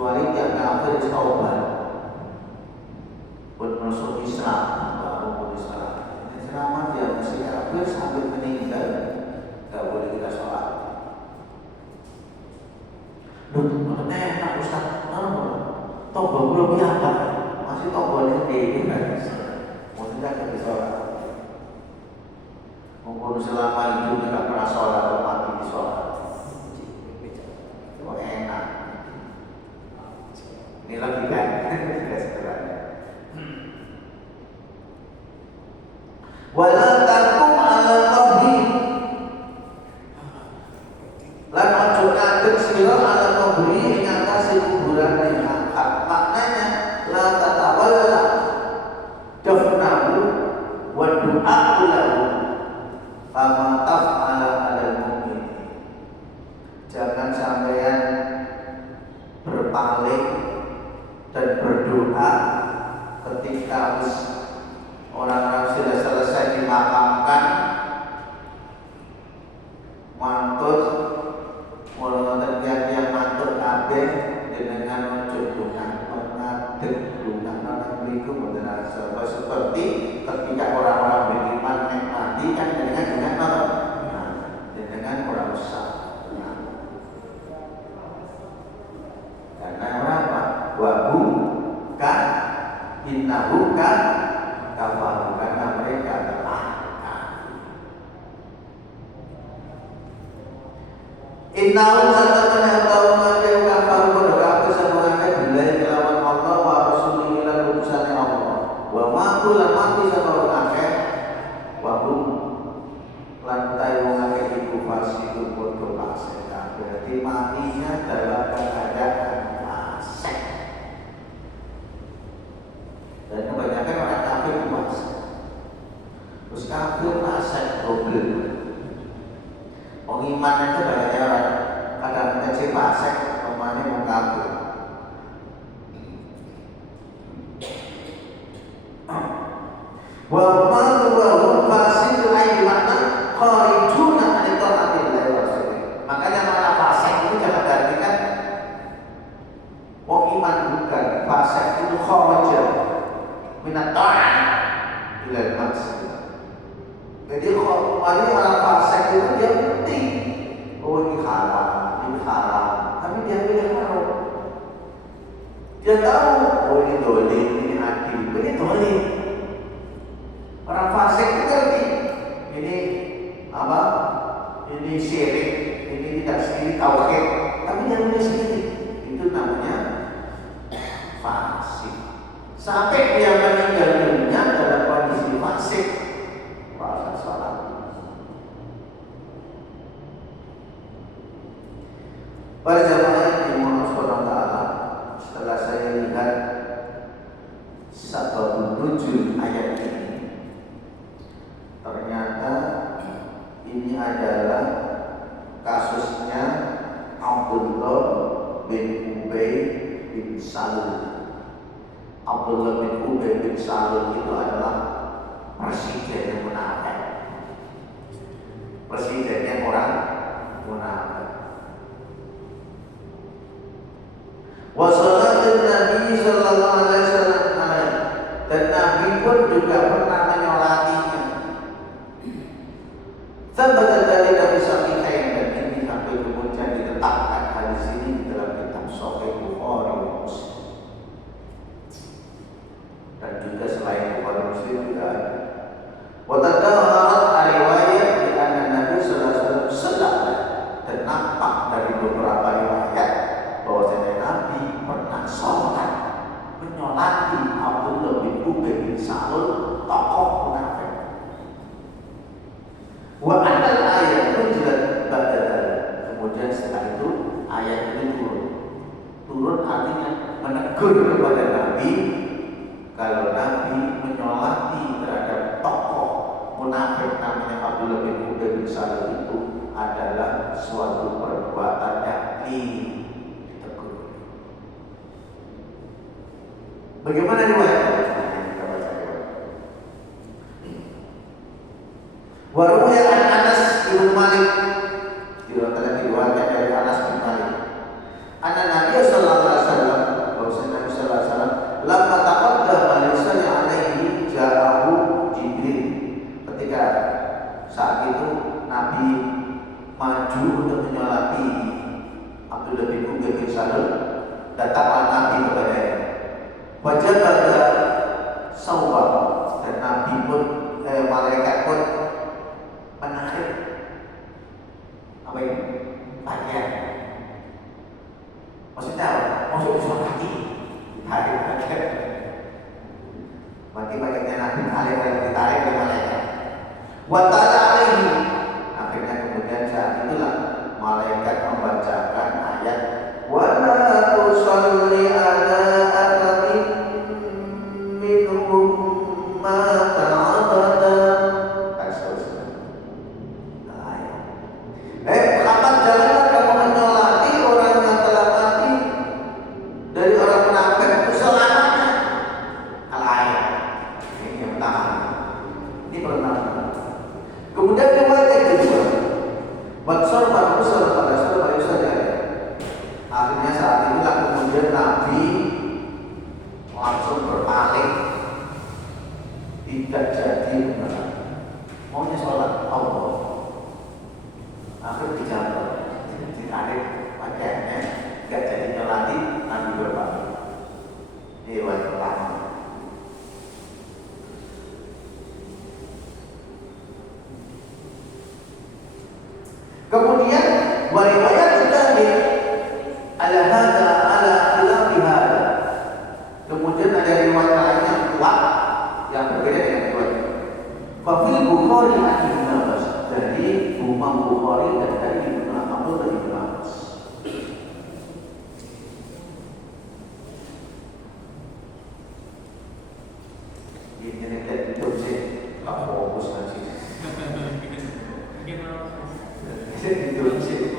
kecuali yang kafir taubat pun masuk Islam baru Islam. Selama dia masih kafir sampai meninggal nggak boleh kita sholat. Loh, enak Ustaz, taubat belum apa? Masih taubatnya kayak kan? Mau tidak kita sholat? Mungkin selama itu tidak pernah sholat atau mati di sholat. Itu enak. Ini lagi kan? Sederhana. Wala takum ala qabri lan ojo ngadeg sira ala qabri ing atase kuburan yang angkat. Maknanya la tatawalla dafnahu wa du'a'u lahu fama taf'ala 'alal mu'min. Jangan sampeyan berpaling dan berdoa ketika orang-orang sudah selesai dimakamkan, mantut, mulai tiap-tiap mantut kabeh dengan menjodohkan mengadeg lunak nang mriku mboten asal seperti ketika orang-orang beriman mati kan dengan apa? Dengan orang usah. Karena apa? Wabu kan innahu kan kafir karena mereka telah innahu satamana tauna ka kafir berkata semuanya bila kelawan Allah wa rasulihi lan utusane Allah wa ma kula mati sama akeh wa hum lantai wong akeh iku fasiku podo pasek berarti matinya dalam keadaan fasik. Dan kebanyakan orang kafir fasik. Terus kafir fasik problem. Pengiman itu banyak orang kadang-kadang si fasik, pemane mau kafir. Wa ma huwa fasik ai makna kharijuna an ta'atillah wa rasulih. Makanya makna fasik itu jangan diartikan wong iman bukan. Fasik itu kharija minat ta'an ila maksud. Jadi orang fasik itu dia penting. Oh ini haram, tapi dia pilih haram. Dia tahu, oh ini dolim, ini adil, ini dolim. Orang fasik itu ngerti. Ini apa? Ini syirik, ini tidak syirik tauhid, tapi dia pilih syirik. Itu namanya fasik. Sampai dia meninggal dunia dalam kondisi fasik, rasa salah. Para jamaah yang dimurah Subhanahu wa ta'ala, setelah saya lihat satu nuzul ayat ini, ternyata ini adalah kasusnya Abdullah bin Ubay bin Salul. Abdullah bin Ubay bin Salul itu adalah presiden yang munafik. Presidennya orang munafik. Wa sallallahu Nabi sallallahu alaihi wasallam dan Nabi pun juga pernah menyolatinya. Sabda dari Nabi Sahihain dan ini sampai kemudian diletakkan hadis ini di dalam kitab Sahih Bukhari dan Muslim. Dan juga selain Bukhari Muslim juga ada. Wa tadawwarat riwayat di anna Nabi sallallahu alaihi wasallam dan nampak dari beberapa riwayat bahwasanya Nabi pernah sholat menyolati Abdullah bin Ubay bin Salul, tokoh munafik. Wa anal ayat unzilat ba'da dzalik. Kemudian setelah itu ayat ini turun. Turun artinya menegur kepada Nabi kalau Nabi menyolati terhadap tokoh munafik namanya Abdullah bin Ubay bin Salul itu adalah suatu perbuatan yang ditegur. Bagaimana riwayatnya? Kita baca riwayat. Waruya an Anas bin Malik, diriwayatkan dari Anas bin Malik. Anna Nabi sallallahu alaihi wasallam maju untuk menyolati Abdullah bin Ubay bin Salul, datanglah Nabi kepadanya. Wajah pada sawah, dan Nabi pun malaikat pun menarik apa ini? Pakaian. Maksudnya apa? Maksudnya disolati, ditarik pakaian. Berarti pakaiannya Nabi ditarik oleh malaikat. Watala alaihi. Akhirnya kemudian saat itulah malaikat membacakan ayat wala tusalli ala ahadin minhum mata abada. Muhammad, janganlah kamu menyolati orang yang telah mati dari orang munafik itu selamanya. Al-ayat ini yang pertama. Ini pertama. Kemudian riwayat yang kedua, Batsor Baru Sallallahu Alaihi Wasallam. Akhirnya saat itulah kemudian Nabi langsung berpaling, tidak jadi benar. Maunya sholat Allah. Akhirnya dijatuh, ditarik pakaiannya, tidak jadi nyolati, Nabi berpaling. Ini riwayat pertama. Kemudian riwayat terakhir ala hada ala khilafi hada. Kemudian ada riwayat lain yang kuat yang berbeda dengan riwayat. Fa fil Bukhari an Ibnu Abbas, dari Imam Bukhari dan dari Ibnu Abbas dari Ibnu Abbas. Ini dekat itu sih, tak fokus nanti. Itu sih.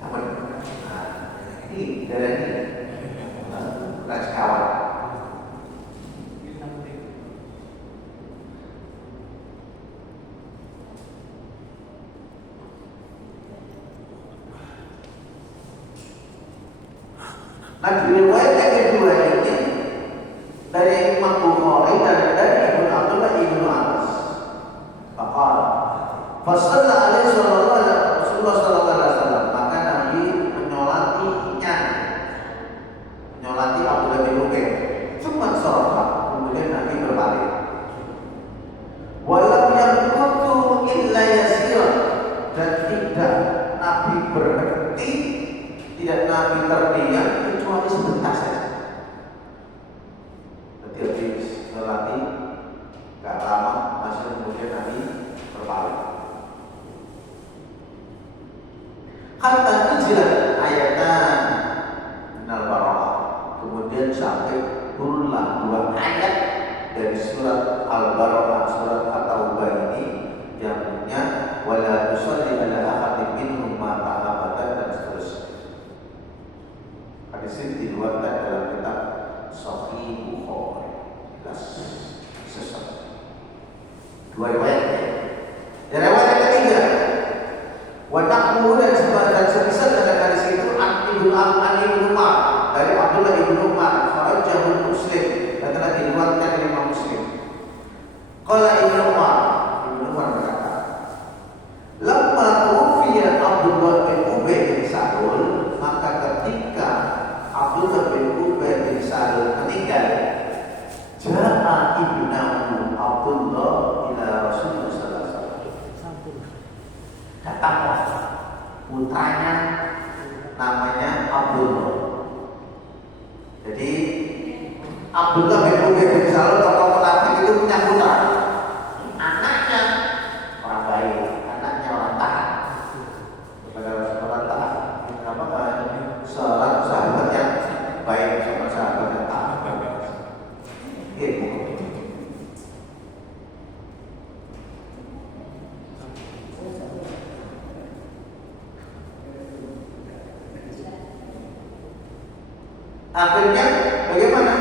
Apa? Ini dari kawan. Nah, riwayat yang kedua ini dari Imam Bukhari dan dari Ibnu Abdullah Ibnu Abbas. Faqala fasalla alaihi Rasulullah sallallahu alaihi wasallam, maka Nabi menyolatinya, menyolati Abdullah bin Ubay. Cuma sholat, kemudian Nabi berbalik. Walam yaqtu illa yasira, dan tidak Nabi berhenti, tidak Nabi terdiam kecuali sebentar saja. Habis melatih gak lama, masih kemudian Nabi berbalik. Hatta tujilat ayatan minal Bara'ah, kemudian sampai turunlah dua ayat dari surat Al-Bara'ah, surat At-Taubah ini yang punya wala tusalli ala ahadin minhum mata abadan dan seterusnya. Hadis ini diriwayatkan dalam kitab Sahih Bukhari. Sesat. Dua riwayat. Dan riwayat ketiga, wadakmu dan semisal dengan hadis itu Ibnu Umar, dari Abdullah Ibnu Umar, Farajahul Muslim, dan telah diriwayatkan oleh Imam Muslim. Qala Ibnu Umar berkata, lamma tuwfiya Abdullah bin Ubay bin Salul, maka ketika Abdullah bin Ubay bin Salul meninggal, ja'a ibnahu Abdullah ila Rasulullah sallallahu alaihi wasallam. Datanglah putranya namanya Abdullah. Jadi Abdullah bin Ubay bin Salul tokoh munafik itu punya putra. Anaknya orang baik, anaknya orang taat. Kepada orang taat, seorang sahabat yang baik, seorang sahabat yang taat. Akhirnya bagaimana?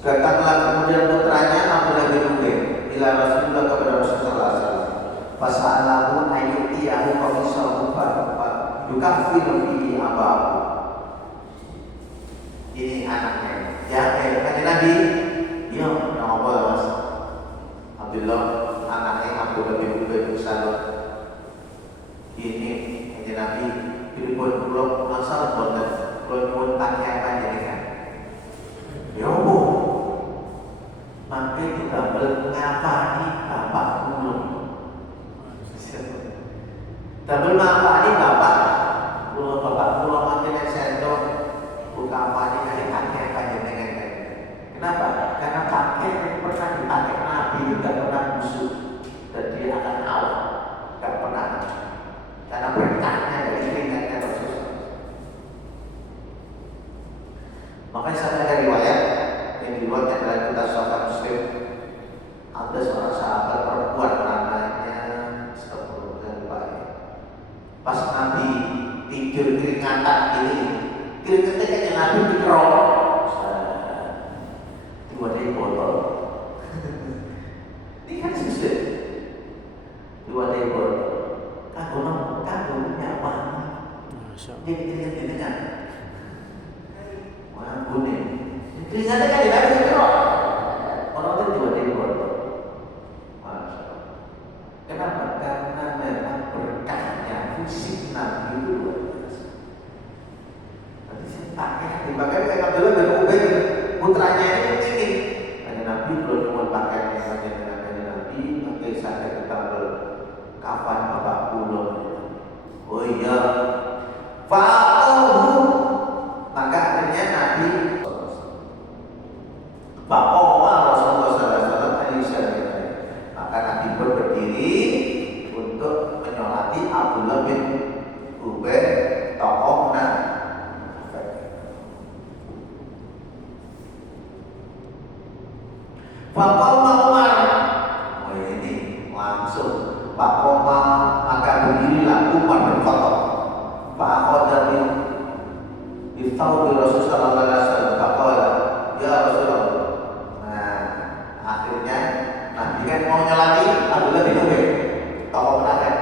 Datanglah kemudian putranya Abdullah bin Ubay ila Rasulullah, kepada Rasulullah sallallahu alaihi wasallam. Fasa'alahu ayyutiyahu qamisahu fa yukaffiru fihi abahu. Ini anaknya. Ya, kanjeng Nabi, iya, nama apa mas? Abdullah, anaknya Abdullah bin Ubay bin Salul. Ini kanjeng Nabi, pripun kula asal boten, kula nyuwun pakaian panjenengan. Ya apa? Mangke didamel ngapani bapak kula. Damel ngapani bapak kula mangke nek sendok buka apani kali pakaian panjenengan. Kenapa? Karena pakaian yang pernah dipakai Nabi itu tidak pernah busuk dan dia akan awet, tidak pernah. Karena berkahnya dari keringatnya Rasulullah. Makanya saya ada riwayat yang diriwayatkan dalam kitab Sahih Muslim, ada seorang sahabat perempuan namanya pas Nabi tidur keringatan ini, keringatnya kayak Nabi dikerok, diwadahi botol. Ini kan susah, diwadahi botol. Kagum apa? Jadi keringat kan? Wah kuning. Keringatnya kan tidak bisa kerok. Orang itu diwadahi botol. Kenapa? Karena memang berkahnya fisik Nabi itu luar biasa. Nanti saya dipakai kayak Abdullah bin Ubay putranya ini. Karena Nabi belum mau pakai dengan Nabi, pakai saya ditambal kapan bapak pulau. Oh iya, fa'ahu. Maka akhirnya Nabi Bapak Rasulullah SAW maka Nabi berdiri untuk menyolati Abdullah bin Ubay tokoh Faqama Umar. Oh ini langsung Faqama maka berdirilah Umar bin Khattab. Faqada bi thawbi Rasulullah sallallahu alaihi wasallam faqala ya Rasulullah. Nah, akhirnya Nabi kan mau nyolati Abdullah bin Ubay tokoh munafik.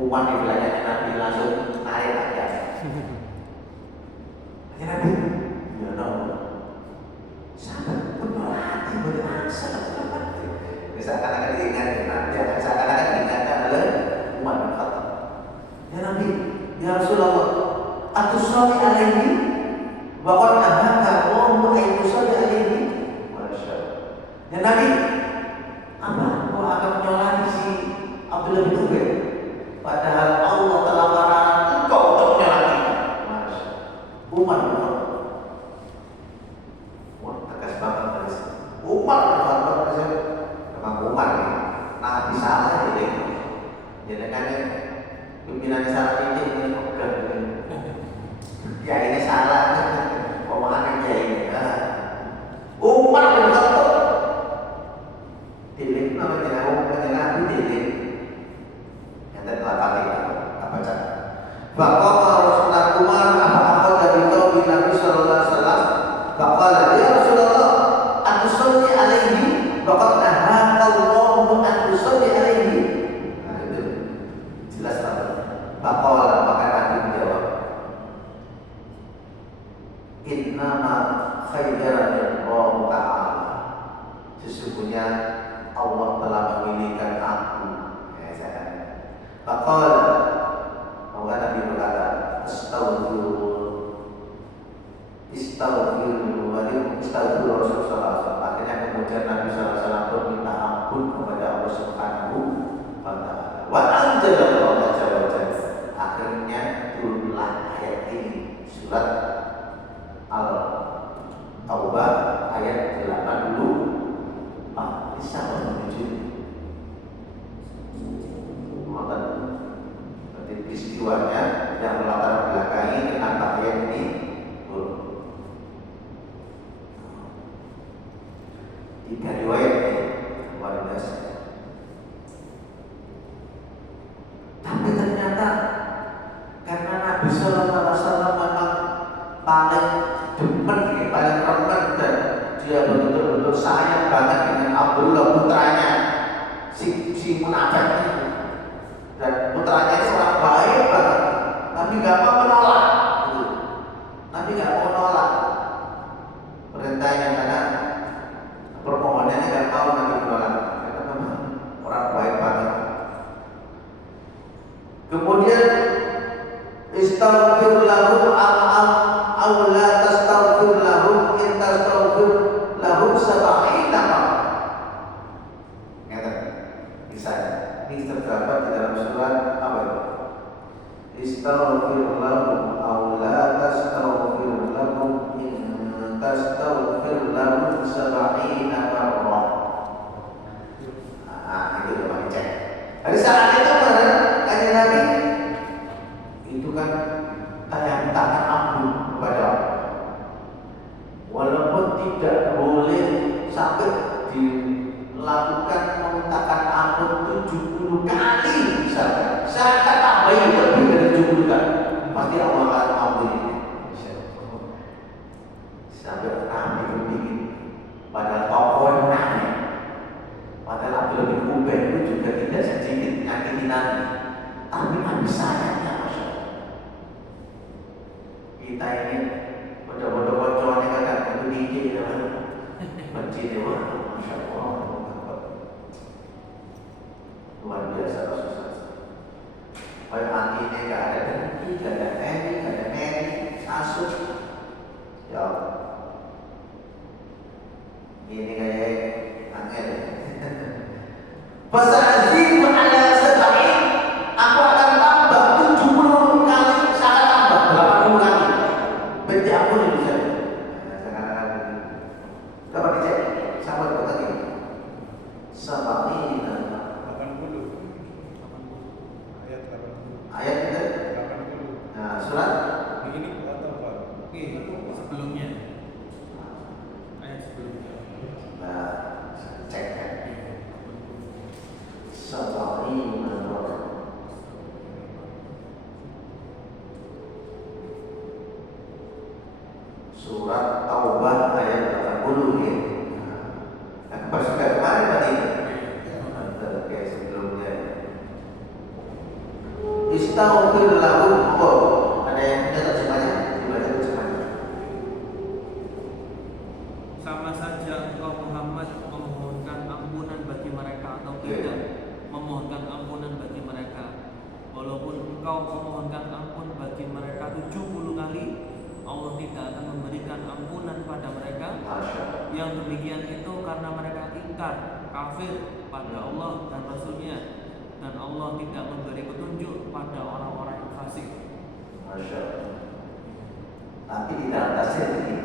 Umar di belakangnya Nabi langsung naik aja. Nabi, ya Allah. Sangat berarti seakan-akan diingat jangan seakan-akan diingatkan oleh Umar bin Khattab. Ya Nabi, ya Rasulullah, atusholli alaihi wa qad nahaka Allahu an yusalli alaihi. Masya Allah. Ya Nabi, apa kau akan menyolati si Abdullah bin Ubay? Padahal Allah telah melarang engkau untuk menyolati. Masya Allah. Umar bin Khattab. Wah, tegas banget dari sini. Umar bin Khattab memang Umar ya. Nabi salah jadi. Jadi kan pimpinan salah ini pegang. Ya ini salah. Omongan kayak ini. Umar bin Khattab. Dilih namanya Nabi dilih. Yang telah kali apa cara? Faqala Rasulullah Umar apa dari Nabi sallallahu alaihi wasallam. Faqala ya Rasulullah atusolli alaihi faqad nahaka Allahu an tusolli alaihi. Nah itu jelas banget. Faqala maka Nabi menjawab, innama khayyarani Allah ta'ala. Sesungguhnya Allah telah memilihkan aku. Ya saya. Faqala maka Nabi berkata, Istaghfirullah Rasulullah SAW. Akhirnya kemudian Nabi SAW pun minta ampun kepada Allah Subhanahu wa Ta'ala. Wa anzalallahu azza wa jalla. Akhirnya turunlah ayat ini, surat Al-Taubah ayat 84 bisa menuju matan. Berarti peristiwanya yang melatar belakangi kenapa ayat ini turun. Tiga riwayat ini luar biasa. Tapi ternyata karena Nabi Sallallahu Alaihi Wasallam memang paling demen, paling remen dan dia betul-betul sayang banget dengan Abdullah putranya si munafik itu. Dan putranya itu orang baik banget. Nabi nggak mau menolak. Nabi nggak mau menolak perintahnya karena masjid dewa, masya Allah, luar biasa Rasulullah. Kayak mati ini gak ada berhenti, gak ada neri, asuk. Ya Allah. Ini kayak angin. Fasa'azim ala sab'in, aku akan tambah 70 kali, saya akan tambah 80 kali. Berarti aku yang bisa. Dapat dicek, sahabat kata ini. Sab'in 80. Ayat 80. ayat itu. 80. Nah, surat Ini atau apa? Oke, sebelumnya. Ayat sebelumnya. nah, cek kan. Sab'in surat Taubah ayat 80 ya. Nah, sudah kemarin tadi. Kayak sebelumnya. Istaghfir lahum. Ada yang punya terjemahnya? Dibaca terjemahnya. Sama saja engkau Muhammad memohonkan ampunan bagi mereka atau tidak memohonkan ampunan bagi mereka. Walaupun engkau memohonkan ampun bagi mereka 70 kali, Allah tidak akan memberikan ampunan pada mereka. Yang demikian itu karena mereka ingkar, kafir pada Allah dan Rasulnya, dan Allah tidak memberi petunjuk pada orang-orang yang fasik. Masya Allah. Tapi di dalam tafsir ini,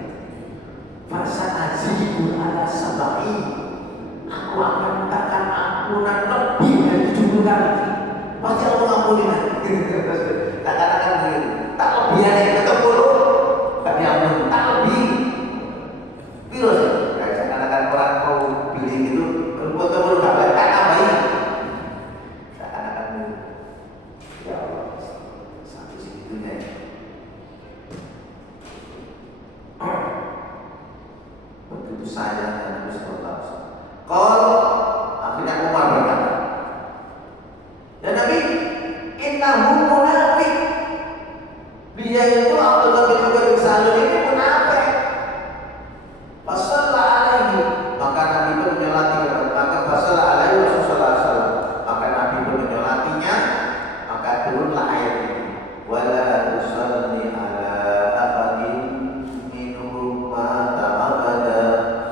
fasa'azim ala sab'in, aku akan mintakan ampunan lebih dari 70 kali. Pasti Allah ngampuni. Katakan begini, tak lebih dari 70, tak diampuni, tak lebih. Virus, katakan orang mau pilih gitu, betul-betul tak boleh, tak tambahin. Katakan ya Allah, sampai segitunya. Begitu sayangnya Nabi Sallallahu Alaihi Wasallam. Kalau akhirnya Umar berkata, ya Nabi, innahu munafik. Dia itu Abdullah bin Ubay bin Salul ini munafik. Fasallah alaihi, maka Nabi pun menyolati, maka fasallah alaihi Rasulullah SAW, maka Nabi pun menyolatinya, maka turunlah ayat ini. Wala tusalli ala ahadin minhum mata abada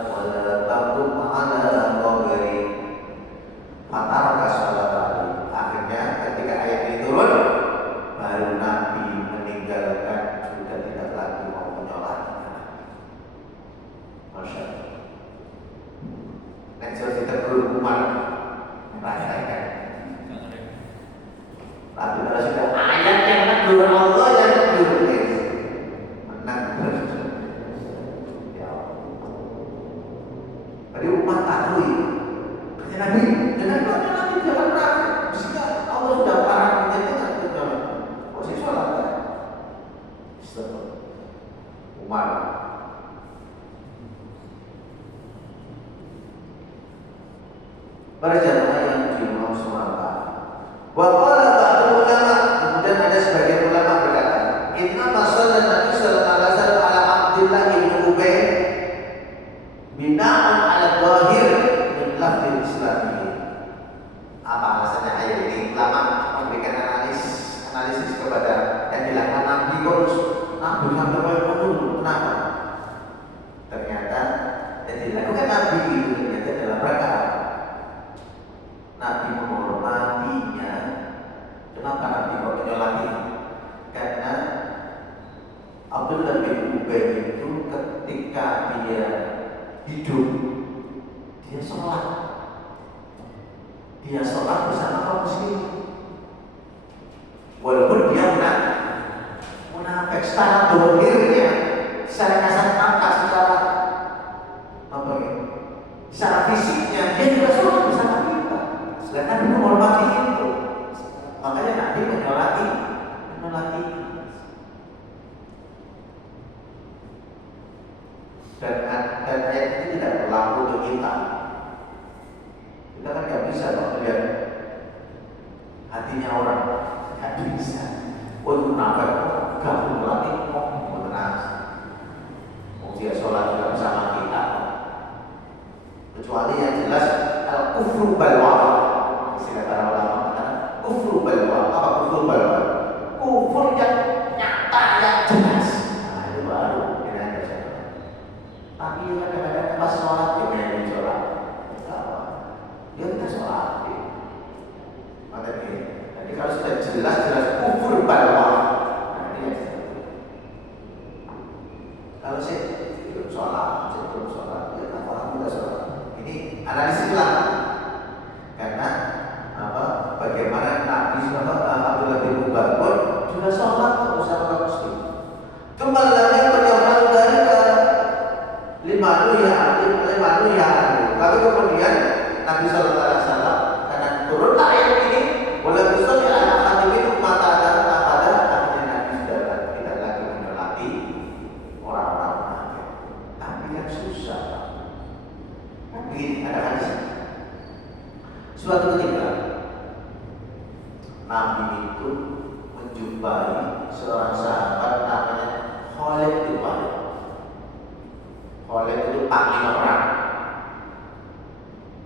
wala taqum ala qabri. Fataraka sholat alaihi. Akhirnya ketika ayat ini turun, baru Nabi meninggalkan, sudah tidak lagi mau menyolatinya. Masya Allah. Nek jadi tegur Umar merasakan. Tapi kalau sudah ayat yang tegur Allah yang tegur menang. Ya Allah. Tadi umat takui. Kata Nabi, dengan kata Nabi jangan takut. Jika Allah sudah parah menjadikan kita posisi sholat. Umar. Para jamaah yang jumlah semata. Wa qala ba'du ulama, kemudian ada sebagian ulama berkata, inna masallan Nabi sallallahu alaihi wasallam ala Abdullah bin Ubay bina'un ala dhahir min lafzil islami. Apa alasannya ayat ini? Ulama memberikan analisis kepada yang dilakukan Nabi kok Nabi sampai menurut. Kenapa? Ternyata yang dilakukan Nabi itu ternyata dalam rangka Nabi menghormatinya. Kenapa Nabi kok menyolati? Karena Abdullah bin Ubay itu ketika dia hidup, dia sholat bersama kaum muslim. Walaupun dia munafik secara dohirnya, secara kasat mata, secara apa ya? Secara fisiknya dia juga sholat bersama kita. Sedangkan dia menghormati itu. Makanya Nabi menyolati. Dan ayat ini tidak berlaku untuk kita. Kita kan nggak bisa melihat hatinya orang, nggak bisa. Untuk nafas, gak melatih, mengenal. Dia sholat juga bersama kita. kecuali yang jelas al-kufru balwa. Istilah para ulama mengatakan kufru balwa. Apa kufru balwa? Kufur yang nyata, yang jelas. Nah, itu baru kita saja. Tapi kadang-kadang pas sholat dia main sholat. Dia kita sholat. Makanya jadi kalau sudah jelas-jelas kufur balwa, nah ini yang kalau saya belum sholat, ya orang tidak sholat. Ini analisis ulang karena bagaimana Nabi Abdullah bin Ubay pun sudah sholat bersama orang muslim. Cuma lagi penyampaian dari lima ya. Lalu kemudian Nabi Sallallahu Alaihi Wasallam karena turunlah ayat ini, boleh besok ya anak itu mata pada akhirnya Nabi sudah tidak lagi menyolati orang-orang munafik. Tapi yang susah. Begini, ada hadis. Suatu ketika Nabi itu menjumpai seorang sahabat namanya Khalid bin Walid. Khalid itu panglima perang.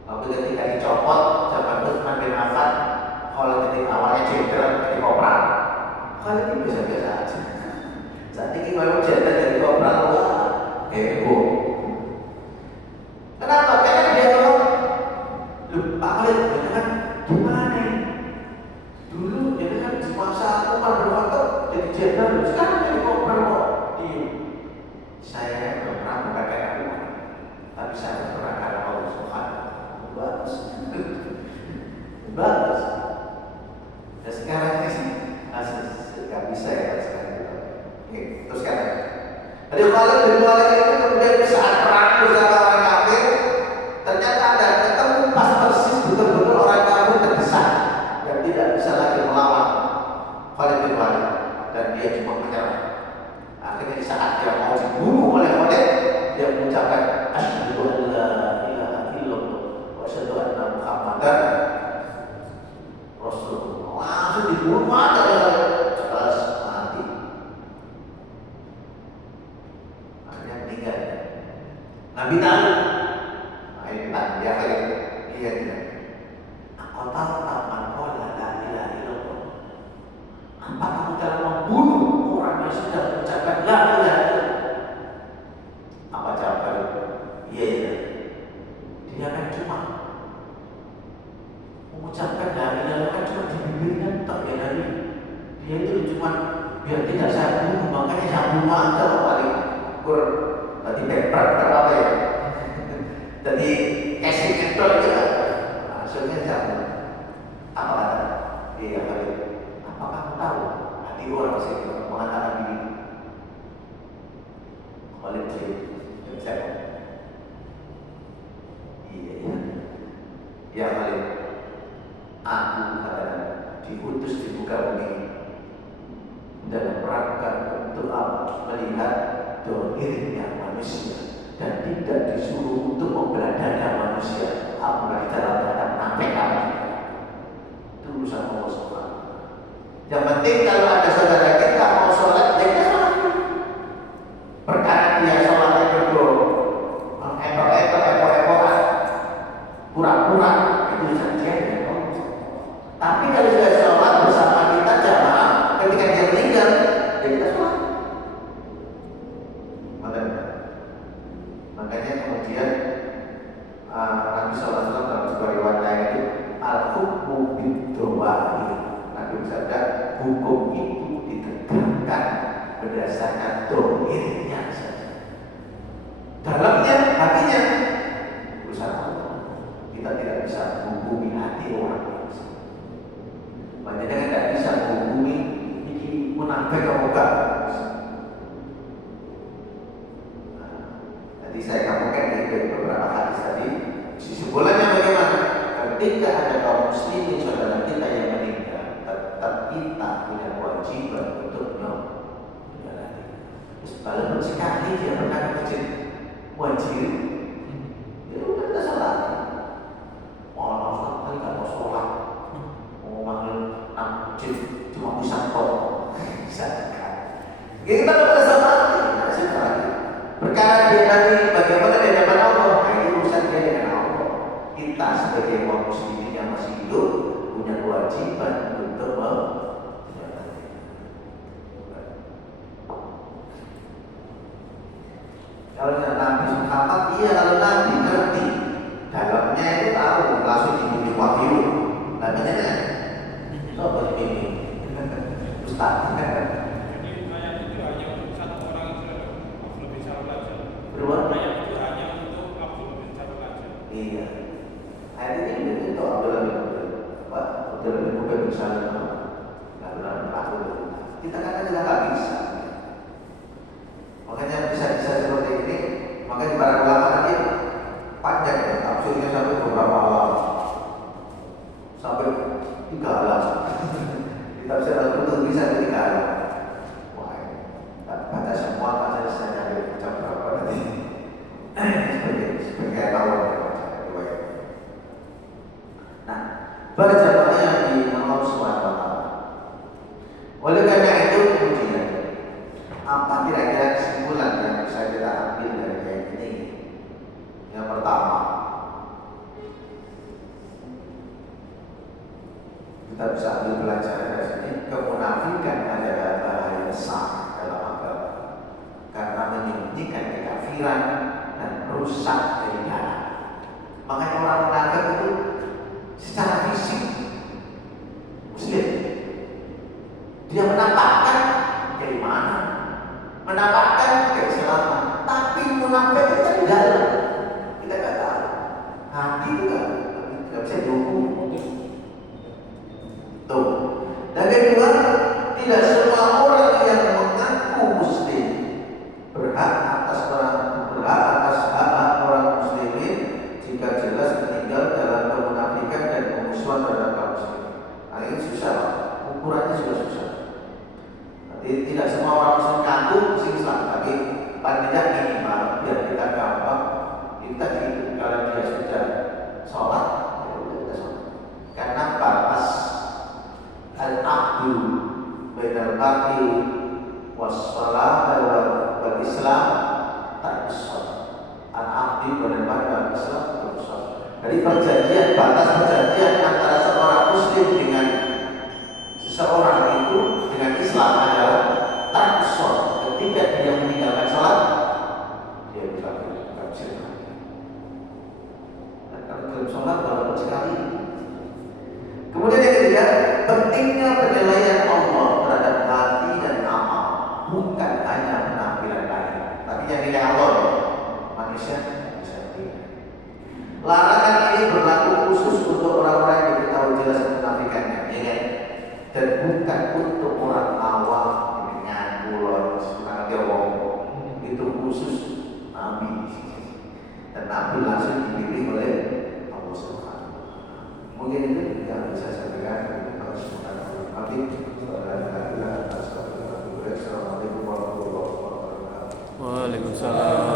Tapi ketika dicopot zaman Utsman bin Affan, Khalid itu awalnya jenderal dari kopral. Khalid itu biasa-biasa aja. Saat ini baru jenderal dari kopral, wah heboh. Kenapa? Karena dia tahu, Pak Khalid, kan gimana? Dulu jadi kan di masa Umar bin Khattab jadi jenderal, sekarang jadi kopral kok. Saya pernah bukan kayak aku, tapi saya pernah karena Allah Subhanahu. Bagus. Dan sekarang ini nggak bisa ya sekarang. Oke, terus sekarang. Jadi Khalid bin Walid itu kemudian di saat perang bersama orang kafir, ternyata ada ketemu pas persis betul-betul orang kafir terdesak dan tidak bisa lagi melawan Khalid bin Walid dan dia cuma menyerah. Akhirnya di saat dia mau dibunuh oleh Khalid, dia mengucapkan asyhadu an la ilaha illallah wa asyhadu anna Muhammadan Rasulullah. Langsung dibunuh aja jelas mati. Akhirnya meninggal. Nabi tahu. Nah ini dia kali lihat dia. Kau tahu kapan kau la ilaha illallah? Apa kamu telah membunuh orang yang sudah mengucapkan la ilaha illallah? Apa jawaban? Iya. Dia kan cuma mengucapkan la ilaha illallah kan cuma di bibirnya, tak ya dari dia itu cuma biar tidak saya bunuh, makanya saya bunuh aja paling kur tadi pepper apa ya? Jadi casing itu ya, maksudnya saya apa kata? Iya kali. Apa kamu tahu hati orang sih mengatakan ini? Oleh saya. Iya. Ya kali. Aku katakan diutus di muka bumi dalam rangka untuk melihat dohirnya manusia dan tidak disuruh untuk membelah dada manusia, apalagi dalam keadaan nafkah. Itu urusan Allah Subhanahu. Yang penting kalau ada saudara kita mau sholat, ya kita sholat. Perkara dia sholatnya berdua, epok-epokan, pura-pura, itu saja. Tapi kalau sudah sholat bersama kita jamaah, ketika dia meninggal, ya kita sholat. Makanya kemudian Nabi SAW dalam sebuah riwayat lain itu al-hukmu bid-dawahir. Nabi bersabda, hukum itu ditegakkan berdasarkan dohirnya saja. Dalamnya, hatinya urusan Allah. Kita tidak bisa menghubungi hati orang. Makanya kan tidak bisa menghubungi ini munafik atau enggak. Tadi saya kamukan dari beberapa hadis tadi. Kesimpulannya bagaimana? Ketika ada kaum muslimin saudara kita yang meninggal, tetap kita punya kewajiban untuk menyolati. Walaupun sekali dia pernah ke masjid wajib, ya udah kita sholat. Malah kali nggak mau sholat, mau manggil masjid cuma bisa kok, bisa kan? Kita udah sholat, kita sholat. Perkara dia nanti bagaimana dia dapat Allah, ini urusan dia dengan Allah. sebagai kaum muslimin yang masih hidup punya kewajiban untuk menjalannya. Kalau Nabi Muhammad, iya, kalau Nabi ngerti dalamnya itu tahu, langsung dibimbing wahyu. Namanya sobat bimbing Ustaz. Jadi ayat itu hanya untuk satu orang saja, Abdul bin Salam saja. Berapa? Ayat itu hanya untuk Abdul bin Salam saja. Iya. Ayat ini untuk Abdullah bin Ubay bin Salul. Kita kadang nggak bisa. Makanya bisa seperti ini. Makanya di para ulama tadi panjang ya, tafsirnya sampai beberapa alam, sampai 3 alam. Di tafsir Al-Qurtubi bisa 3 alam. Wah, baca semua baca saja dari jam berapa nanti. Sebagai kawan baca riwayat. Nah, berjamaah yang di Allah Subhanahu wa taala. Oleh karena itu kemudian apa kira-kira kesimpulan yang bisa kita ambil dari ayat ini? Yang pertama, kita bisa ambil pelajaran dari sini, kemunafikan adalah bahaya besar dalam agama karena menyembunyikan kekafiran dan rusak dari dalam. Makanya orang munafik itu secara fisik muslim, dia menampakkan keimanan, menampakkan keislaman, tapi munafik itu kan di dalam. Kita nggak tahu. Hati itu nggak bisa dihukum. Tuh. Dan kedua, tidak semua orang yang mengaku muslim berhak atas hak orang muslimin jika jelas meninggal dalam kemunafikan dan pemusuhan terhadap kaum muslimin. Nah, ini susah, ukurannya juga susah. Tidak semua orang Muslim ngaku Islam, tapi paling tidak minimal biar kita gampang. Kita kalau dia sudah sholat, ya udah kita sholat. Karena batas al-abdu bainal mar'i was-shalah wal Islam tak sholat. Al-abdu bainal mar'i wal Islam tak sholat. Dari perjanjian, batas perjanjian antara seorang Muslim dengan seseorang itu dengan Islam adalah tak sholat. Ketika dia meninggalkan sholat, dia bisa dan kalau dalam sholat walaupun sekali. Kemudian yang ketiga, pentingnya penilaian Allah terhadap hati dan amal, bukan hanya penampilan lahir, tapi yang nilai Allah manusia bisa tidak. Larangan ini berlaku khusus untuk orang-orang yang diketahui jelas kemunafikannya, ya kan? Dan bukan untuk orang awam dengan pulau sekarang dia ngomong itu khusus Nabi, dan Nabi langsung dipilih oleh Allah Subhanahu wa taala. Mungkin itu yang bisa saya sampaikan. Assalamualaikum warahmatullahi wabarakatuh. Waalaikumsalam.